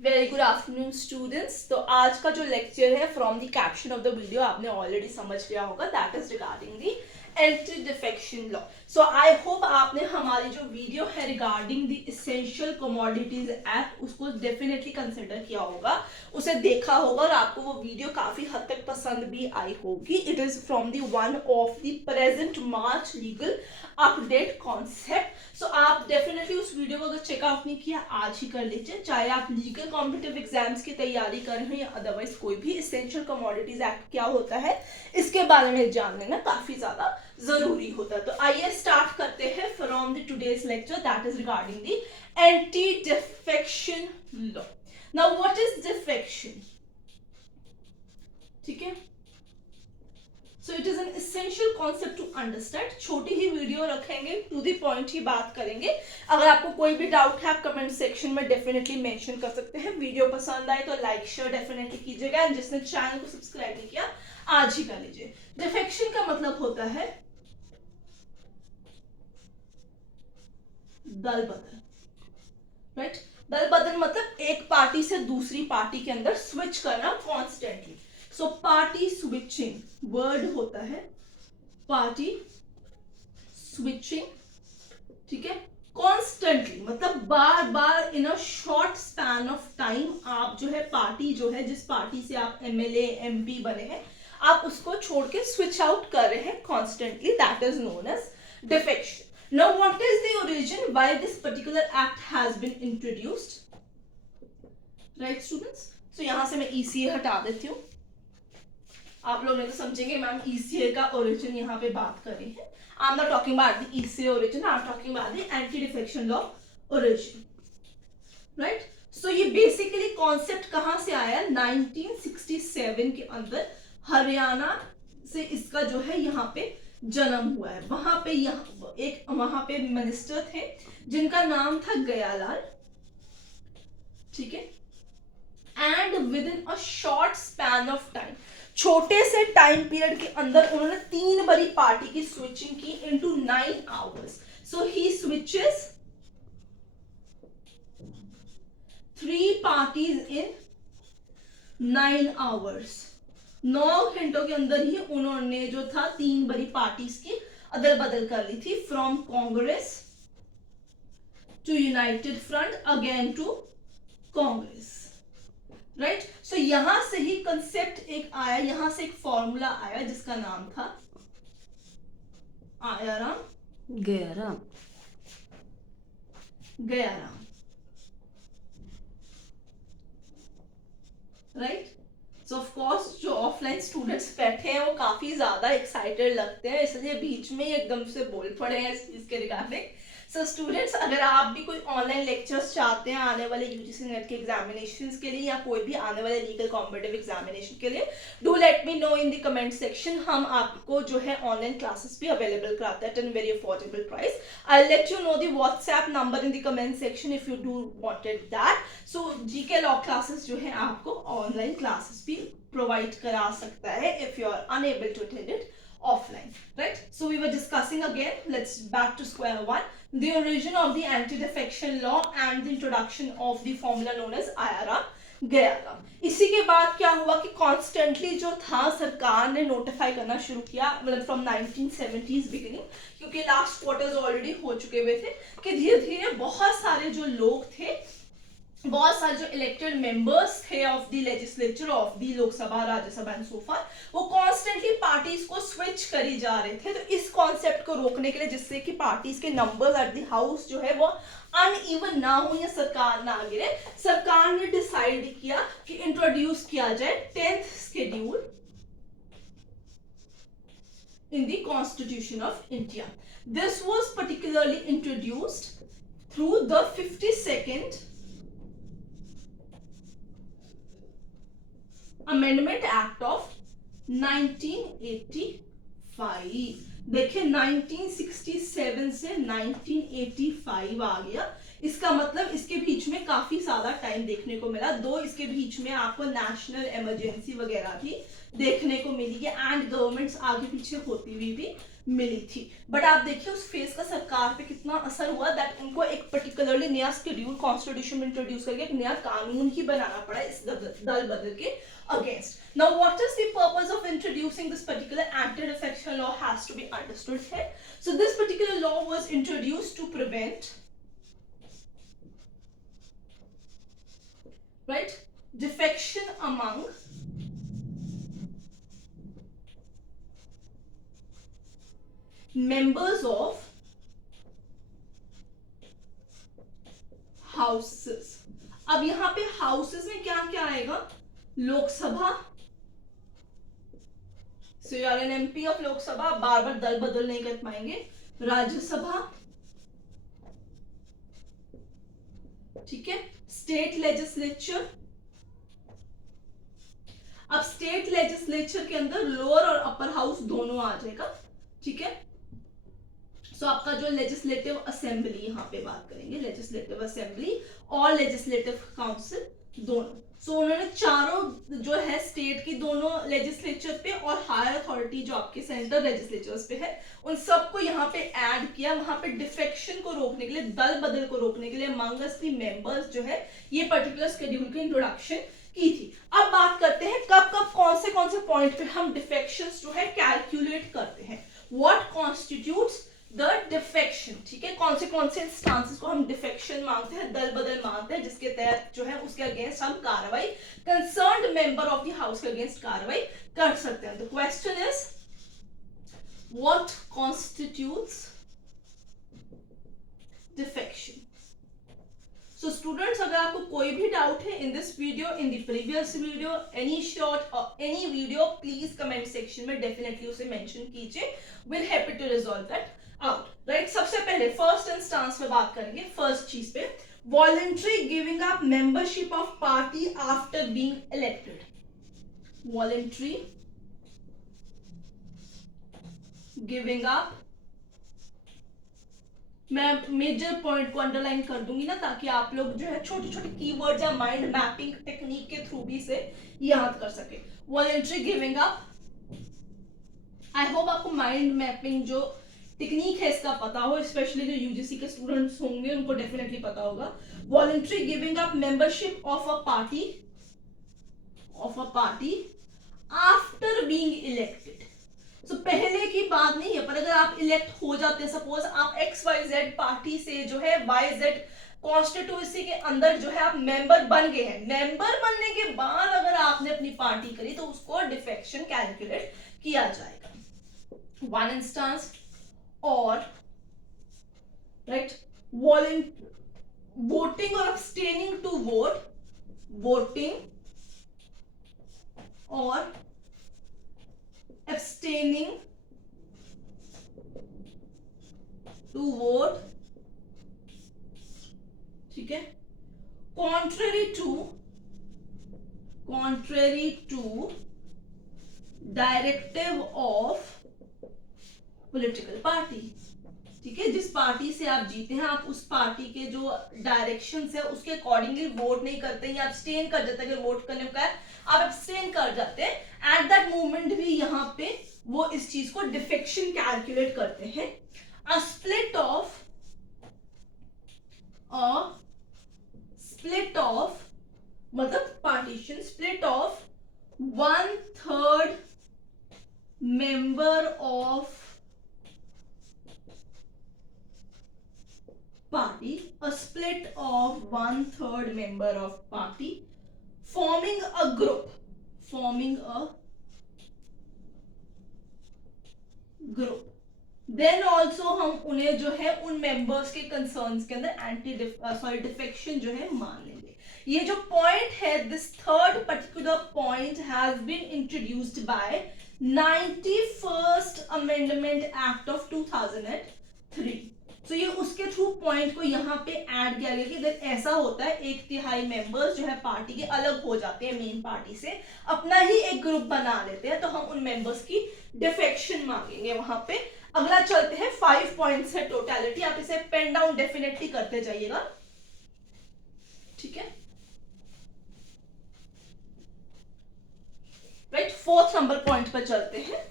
Very good afternoon students. तो आज का जो लेक्चर है from the caption of the video आपने ऑलरेडी समझ लिया होगा, that is regarding the anti defection law. So I hope आपने हमारी जो वीडियो है regarding the essential commodities act उसको डेफिनेटली कंसिडर किया होगा, उसे देखा होगा और आपको वो वीडियो काफी हद तक पसंद भी आई होगी। It is from the one of the present March legal update concept. So आप डेफिनेटली उस वीडियो को अगर चेकआउट नहीं किया आज ही कर लीजिए, चाहे आप लीगल कॉम्पिटिटिव एग्जाम्स की तैयारी कर रहे हैं या अदरवाइज कोई भी। इसेंशियल कमोडिटीज एक्ट क्या होता है इसके बारे में जान लेना काफी ज्यादा जरूरी होता है। तो आइए स्टार्ट करते हैं from the today's lecture, that is regarding the anti defection law. Now what is defection? ठीक है, so it is an essential concept to understand. छोटी ही वीडियो रखेंगे, टू द पॉइंट ही बात करेंगे। अगर आपको कोई भी डाउट है आप कमेंट सेक्शन में डेफिनेटली मेंशन कर सकते हैं। वीडियो पसंद आए तो लाइक शेयर डेफिनेटली कीजिएगा, एंड जिसने चैनल को सब्सक्राइब नहीं किया आज ही कर लीजिए। डिफेक्शन का मतलब होता है दल बदल, राइट? दल बदल मतलब एक पार्टी से दूसरी पार्टी के अंदर स्विच करना constantly. So party switching word होता है पार्टी स्विचिंग, ठीक है। कॉन्स्टेंटली मतलब बार बार in a short span of time आप जो है पार्टी जो है जिस पार्टी से आप एमएलए एमपी बने हैं आप उसको छोड़ के स्विच आउट कर रहे हैं constantly, that is known as defection. Now what is the origin why this particular act has been introduced? Right students? So यहाँ से मैं ECA हटा देती हूँ। आप लोग नहीं तो समझेंगे मैम ECA का origin यहाँ पे बात कर रही है। I'm not talking about the ECA origin, I'm talking about the anti-defection law origin. Right? So ये basically concept कहाँ से आया? 1967 के अंदर हरियाणा से इसका जो है यहाँ पे जन्म हुआ है। वहां पे मिनिस्टर थे जिनका नाम था गयालाल, ठीक है। And with in a short span of time, छोटे से टाइम पीरियड के अंदर उन्होंने 3 बड़ी पार्टी की स्विचिंग की into 9 hours. So he switches 3 parties in 9 hours. 9 घंटों के अंदर ही उन्होंने जो था 3 बड़ी पार्टीज की अदल बदल कर ली थी, from Congress to united front again to Congress, right. So यहां से ही कंसेप्ट एक आया, यहां से एक फॉर्मूला आया जिसका नाम था Aaya Ram Gaya Ram Gaya Ram, right. So of course जो ऑफलाइन स्टूडेंट्स बैठे हैं वो काफी ज्यादा एक्साइटेड लगते हैं, इसलिए बीच में एकदम से बोल पड़े हैं इस चीज के रिगार्डिंग। सो स्टूडेंट्स अगर आप भी कोई ऑनलाइन लेक्चर्स चाहते हैं आने वाले यूजीसी नेट के एग्जामिनेशंस के लिए या कोई भी आने वाले लीगल कॉम्पिटिटिव एग्जामिनेशन के लिए, do let me know in the comment section. हम आपको जो है ऑनलाइन क्लासेस भी अवेलेबल कराते हैं at an very affordable price. I let you know the WhatsApp number in the comment section if you do wanted that. So GK law classes जो है आपको ऑनलाइन क्लासेस भी प्रोवाइड करा सकता है if you are unable to attend it offline, right? So we were discussing again, let's back to square one, the origin of the anti-defection law and the introduction of the formula known as IRA गया। इसी के बाद क्या हुआ कि constantly जो था सरकार ने नोटिफाई करना शुरू किया, मतलब फ्रॉम 1970s बिगिनिंग, क्योंकि लास्ट क्वार्टर्स ऑलरेडी हो चुके हुए थे, कि धीरे धीरे बहुत सारे जो लोग थे, बहुत सारे जो इलेक्टेड मेंबर्स थे of the legislature of the Lok Sabha Rajya Sabha and sofa, वो कॉन्स्टेंटली पार्टीज को स्विच करी जा रहे थे। तो इस कॉन्सेप्ट को रोकने के लिए, जिससे कि पार्टीज के नंबर्स एट द हाउस जो है वो अनइवन ना हो या सरकार ना गिरे, सरकार ने डिसाइड किया कि इंट्रोड्यूस किया जाए 10th schedule in the Constitution of India. This was particularly introduced through the 52nd Amendment Act of 1985। देखिए 1967 से 1985 आ गया, इसका मतलब इसके बीच में काफी ज्यादा टाइम देखने को मिला, दो इसके बीच में आपको नेशनल इमरजेंसी वगैरह भी देखने को मिली है एंड गवर्नमेंट्स आगे पीछे होती हुई भी मिली थी। बट आप देखिए उस फेज का सरकार पे कितना असर हुआ दैट उनको एक पर्टिकुलरली नया शेड्यूल कॉन्स्टिट्यूशन में इंट्रोड्यूस करके एक नया कानून ही बनाना पड़ा इस दल बदल के against. Now what is the purpose of introducing this particular anti-defection law has to be understood here. So this particular law was introduced to prevent, right, defection among members of houses. अब यहां पे houses में क्या क्या आएगा, Lok Sabha, so you are an MP of Lok Sabha, बार बार दल बदल नहीं कर पाएंगे, राज्यसभा, ठीक है, स्टेट लेजिस्लेचर. अब स्टेट लेजिस्लेचर के अंदर लोअर और अपर हाउस दोनों आ जाएगा, ठीक है. सो आपका जो लेजिस्लेटिव असेंबली, यहाँ पे बात करेंगे लेजिस्लेटिव असेंबली और लेजिस्लेटिव काउंसिल दोनों. सो उन्होंने चारों जो है स्टेट की दोनों लेजिस्लेचर पे और हायर अथॉरिटी जो आपके सेंट्रल लेजिस्लेचर्स पे है उन सबको यहाँ पे ऐड किया. वहां पे डिफेक्शन को रोकने के लिए, दल बदल को रोकने के लिए मंगस दी मेंबर्स जो है ये पर्टिकुलर शेड्यूल की इंट्रोडक्शन की थी. अब बात करते हैं कब कब कौन से पॉइंट पे हम डिफेक्शंस जो है कैलकुलेट करते हैं. व्हाट कॉन्स्टिट्यूट्स द डिफेक्शन, ठीक है, कौन से इंस्टांसेस को हम डिफेक्शन मांगते हैं, दल बदल मांगते हैं, जिसके तहत जो है उसके अगेंस्ट हम कार्रवाई concerned member of the house के अगेंस्ट कार्रवाई कर सकते हैं. The question is what constitutes defection. So students, अगर आपको कोई भी डाउट है in this video, in the previous video, any short or any video, please comment section में डेफिनेटली उसे मेंशन कीजिए. Will happy to resolve that out. Right, सबसे पहले फर्स्ट इंस्टांस पे बात करेंगे. फर्स्ट चीज पे voluntary giving up membership of party after being elected. Voluntary giving up, मैं मेजर पॉइंट को अंडरलाइन कर दूंगी ना ताकि आप लोग जो है छोटे छोटे कीवर्ड्स या माइंड मैपिंग टेक्निक के थ्रू भी से याद कर सके. Voluntary giving up, I hope आपको माइंड मैपिंग जो टेक्निक है इसका पता हो, स्पेशली जो यूजीसी के स्टूडेंट्स होंगे उनको डेफिनेटली पता होगा. Voluntary giving up membership of a party after being elected. तो पहले की बात नहीं है, पर अगर आप इलेक्ट हो जाते हैं, सपोज आप XYZ पार्टी से जो है YZ कॉन्स्टिट्यूएंसी के अंदर जो है आप मेंबर बन गए हैं, मेंबर बनने के बाद अगर आपने अपनी पार्टी करी तो उसको डिफेक्शन कैलकुलेट किया जाएगा. One instance. और राइट, वोटिंग और abstaining टू वोट, वोटिंग और abstaining टू वोट, ठीक है. contrary to directive of political party, ठीक है. जिस पार्टी से आप जीते हैं आप उस पार्टी के जो डायरेक्शंस है उसके अकॉर्डिंगली वोट नहीं करते हैं या abstain कर जाते हैं. अगर वोट करने का है आप abstain कर जाते हैं, एट दैट मोमेंट भी यहाँ पे वो इस चीज को डिफेक्शन कैलकुलेट करते हैं. अ स्प्लिट ऑफ मतलब partition, split of 1/3 member of party, a split of 1/3 member of party, forming a group. Then also हम उन्हें जो है उन members के concerns के अंदर डिफेक्शन जो है मान लेंगे. ये जो point है, this third particular point has been introduced by 91st Amendment Act of 2003. तो ये उसके थ्रू पॉइंट को यहाँ पे ऐड किया गया कि अगर ऐसा होता है 1/3 मेंबर्स जो है पार्टी के अलग हो जाते हैं मेन पार्टी से, अपना ही एक ग्रुप बना लेते हैं, तो हम उन मेंबर्स की डिफेक्शन मांगेंगे वहां पे. अगला चलते हैं 5 पॉइंट्स है टोटलिटी, आप इसे पेन डाउन डेफिनेटली करते जाइएगा. ठीक है, राइट। 4th नंबर पॉइंट पर चलते हैं।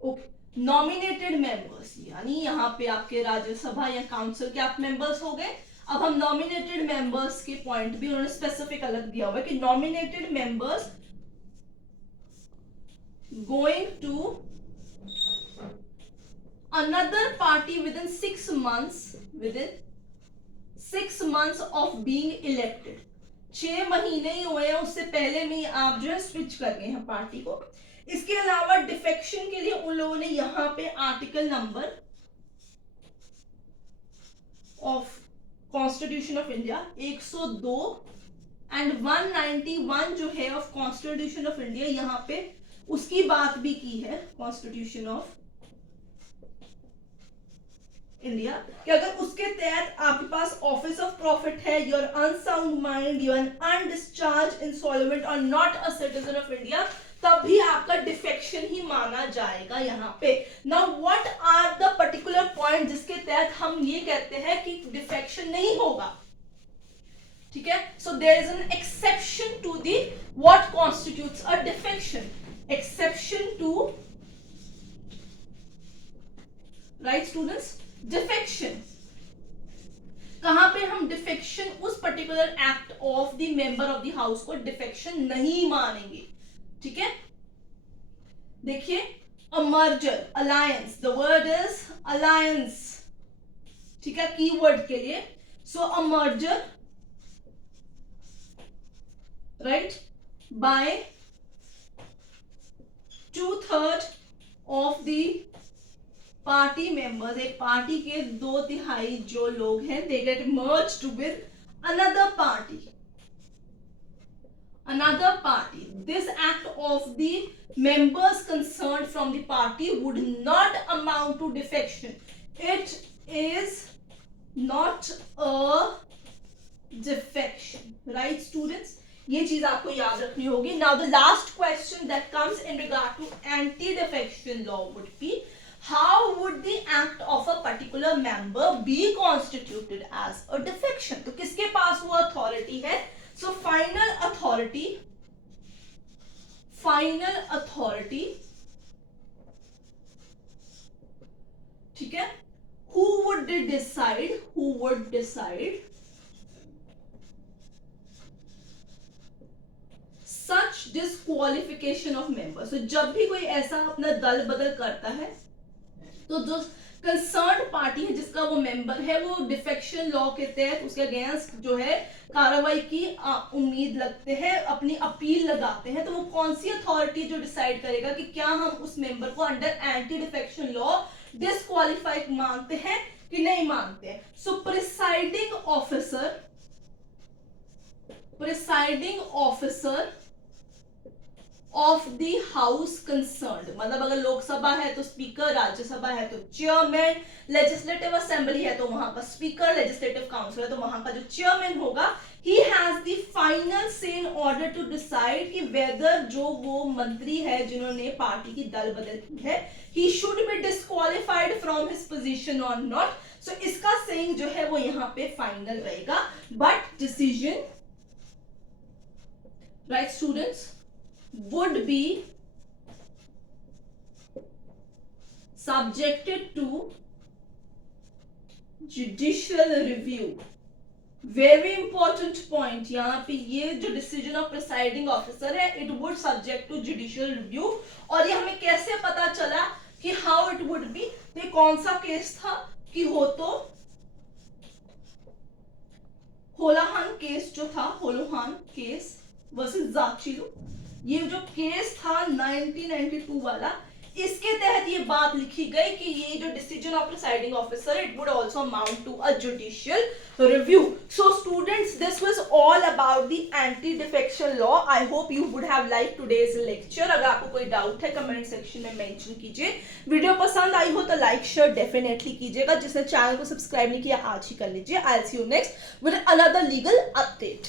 ओके, नॉमिनेटेड मेंबर्स, यानी यहाँ पे आपके राज्यसभा या काउंसिल के आप मेंबर्स हो गए। अब हम नॉमिनेटेड मेंबर्स के पॉइंट भी उन्होंने स्पेसिफिक अलग दिया हुआ है कि nominated members going to another party within 6 months of being elected. 6 महीने ही हुए हैं, उससे पहले में आप जो है स्विच कर गए हैं पार्टी को। इसके अलावा डिफेक्शन के लिए उन लोगों ने यहां पे article number of constitution of India 102 and 191 जो है ऑफ कॉन्स्टिट्यूशन ऑफ इंडिया, यहां पे उसकी बात भी की है, कॉन्स्टिट्यूशन ऑफ इंडिया, कि अगर उसके तहत आपके पास ऑफिस ऑफ प्रॉफिट है, your unsound mind, you an undischarge, insolvent or not a citizen of India, तब भी आपका डिफेक्शन ही माना जाएगा यहाँ पे। Now what are the particular point जिसके तहत हम ये कहते हैं कि डिफेक्शन नहीं होगा, ठीक है। So there is an exception to the what constitutes a defection, exception to, right students, defection. कहां पे हम डिफेक्शन, उस particular act of the member of the house को डिफेक्शन नहीं मानेंगे, ठीक है। देखिए, a merger, alliance, the word is alliance, ठीक है, कीवर्ड के लिए। So a merger, right, by 2/3 of the party members, एक पार्टी के 2/3 जो लोग हैं, they get merged with another party. This act of the members concerned from the party would not amount to defection. It is not a defection, right students? ये चीज आपको याद रखनी होगी। Now the last question that comes in regard to anti-defection law would be, how would the act of a particular member be constituted as a defection? तो किसके पास वो authority है? So final authority, ठीक है, who would decide such disqualification of members? So जब भी कोई ऐसा अपना दल बदल करता है, तो जो कंसर्न पार्टी है जिसका वो मेंबर है, वो डिफेक्शन लॉ के तहत उसके अगेंस्ट जो है कार्रवाई की उम्मीद लगते हैं, अपनी अपील लगाते हैं। तो वो कौन सी अथॉरिटी जो डिसाइड करेगा कि क्या हम उस मेंबर को under anti defection law disqualified मानते हैं कि नहीं मानते हैं? So presiding officer of the house concerned, मतलब अगर लोकसभा है तो स्पीकर, राज्यसभा है तो चेयरमैन, लेजिस्लेटिव असेंबली है तो वहां का स्पीकर, लेजिस्लेटिव काउंसिल है तो वहां का जो चेयरमैन होगा, ही हैज द फाइनल से इन ऑर्डर टू डिसाइड कि वेदर जो वो मंत्री है जिन्होंने पार्टी की दल बदल की है, he should be disqualified from his position और नॉट। सो इसका सेइंग जो है वो यहाँ पे फाइनल रहेगा, but decision, right students, would be subjected to judicial review. Very important point, यहाँ पे ये जो decision of presiding officer है, it would subject to judicial review। और ये हमें कैसे पता चला कि how it would be? तो ये कौन सा केस था कि हो तो होलोहान केस जो था, होलोहान केस वर्सेस जाचिलो, ये जो केस था 1992 वाला, इसके तहत ये बात लिखी गई कि ये जो decision of presiding officer, it would also amount to a judicial review. So students, this was all about the anti defection law. I hope you would have like today's lecture. अगर आपको कोई डाउट है comment section में mention कीजिए। Video पसंद आई हो तो लाइक शेयर डेफिनेटली कीजिएगा। जिसने चैनल को सब्सक्राइब नहीं किया आज ही कर लीजिए। I will see you next with another legal update.